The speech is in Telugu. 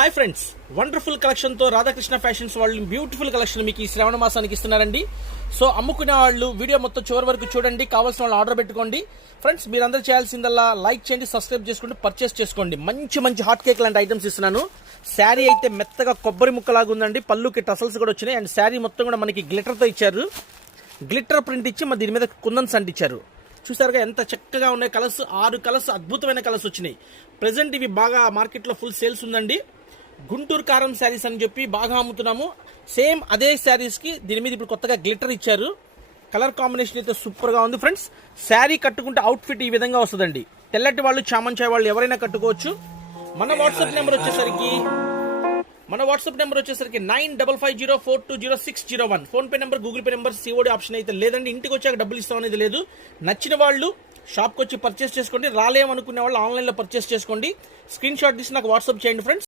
హాయ్ ఫ్రెండ్స్, వండర్ఫుల్ కలెక్షన్తో రాధాకృష్ణ ఫ్యాషన్స్ వాళ్ళు బ్యూటిఫుల్ కలెక్షన్ మీకు ఈ శ్రావణ మాసానికి ఇస్తున్నారండి. సో అమ్ముకునే వాళ్ళు వీడియో మొత్తం చివరి వరకు చూడండి, కావాల్సిన వాళ్ళు ఆర్డర్ పెట్టుకోండి. ఫ్రెండ్స్ మీరందరూ చేయాల్సిందల్లా లైక్ చేయండి, సబ్స్క్రైబ్ చేసుకోండి, పర్చేస్ చేసుకోండి. మంచి మంచి హాట్ కేక్ లాంటి ఐటమ్స్ ఇస్తున్నాను. శారీ అయితే మెత్తగా కొబ్బరి ముక్కలాగా ఉందండి, పళ్ళుకి టసల్స్ కూడా వచ్చినాయి. అండ్ శారీ మొత్తం కూడా మనకి గ్లిటర్తో ఇచ్చారు, గ్లిటర్ ప్రింట్ ఇచ్చి దీని మీద కుందన్స్ అంటించారు. చూసారుగా ఎంత చక్కగా ఉన్నాయి కలర్స్. 6 కలర్స్ అద్భుతమైన కలర్స్ వచ్చినాయి. ప్రెసెంట్ ఇవి బాగా మార్కెట్లో ఫుల్ సేల్స్ ఉందండి. గుంటూరు కారం శారీస్ అని చెప్పి బాగా అమ్ముతున్నాము. సేమ్ అదే శారీస్కి దీని మీద ఇప్పుడు కొత్తగా గ్లిటర్ ఇచ్చారు. కలర్ కాంబినేషన్ అయితే సూపర్గా ఉంది ఫ్రెండ్స్. శారీ కట్టుకుంటే అవుట్ఫిట్ ఈ విధంగా వస్తుందండి. తెల్లటి వాళ్ళు, చామంచాయ వాళ్ళు ఎవరైనా కట్టుకోవచ్చు. మన వాట్సాప్ నెంబర్ వచ్చేసరికి 9550420601. PhonePe number, Google pay number, COD option అయితే లేదండి. ఇంటికి వచ్చాక డబ్బులు ఇస్తాం అనేది లేదు. నచ్చిన వాళ్ళు షాప్కి వచ్చి పర్చేస్ చేసుకోండి, రాలేమనుకునే వాళ్ళు ఆన్లైన్లో పర్చేస్ చేసుకోండి. స్క్రీన్ షాట్ తీసి నాకు వాట్సాప్ చేయండి ఫ్రెండ్స్.